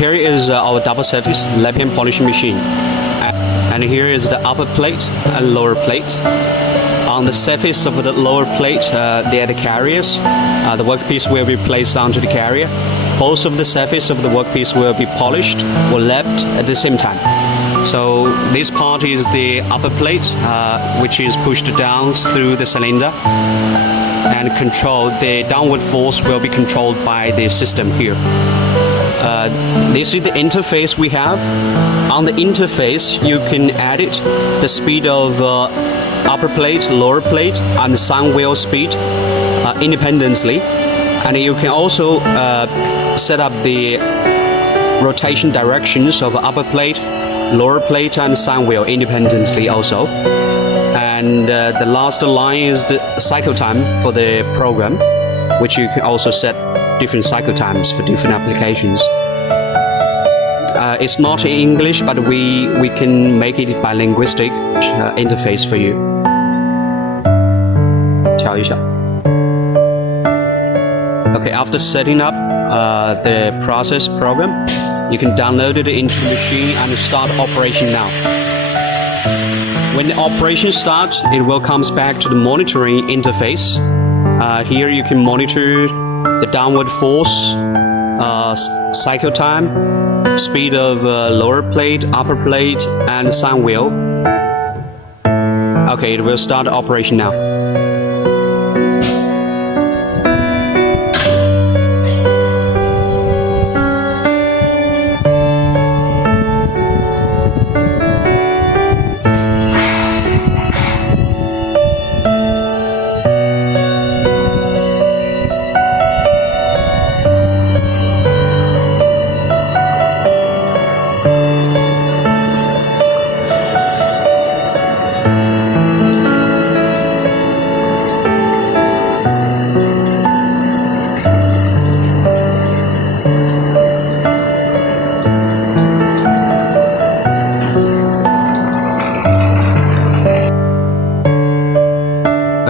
Here is our double surface lap-hand polishing machine. And here is the upper plate and lower plate. On the surface of the lower plate, they are the carriers. The workpiece will be placed onto the carrier. Both of the surface of the workpiece will be polished or lapped at the same time. So this part is the upper plate, which is pushed down through the cylinder and controlled. The downward force will be controlled by the system here. This is the interface we have. On the interface, you can edit the speed of upper plate, lower plate, and sun wheel speed independently. And you can also set up the rotation directions of upper plate, lower plate, and sun wheel independently also. And the last line is the cycle time for the program, which you can also set different cycle times for different applications. It's not in English, but we can make it bilinguistic interface for you. 调一下. Okay, after setting up the process program, you can download it into the machine and start operation now. When the operation starts, it will come back to the monitoring interface. Here you can monitor the downward force, cycle time, speed of lower plate, upper plate, and sun wheel. Okay, it will start operation now.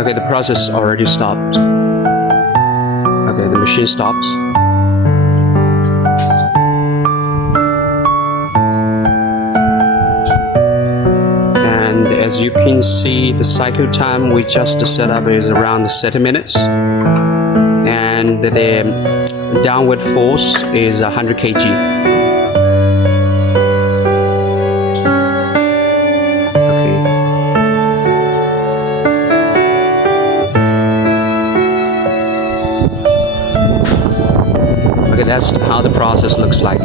Okay, the process already stopped. Okay, the machine stops. And as you can see, the cycle time we just set up is around 30 minutes. And the downward force is 100 kg. Okay, that's how the process looks like.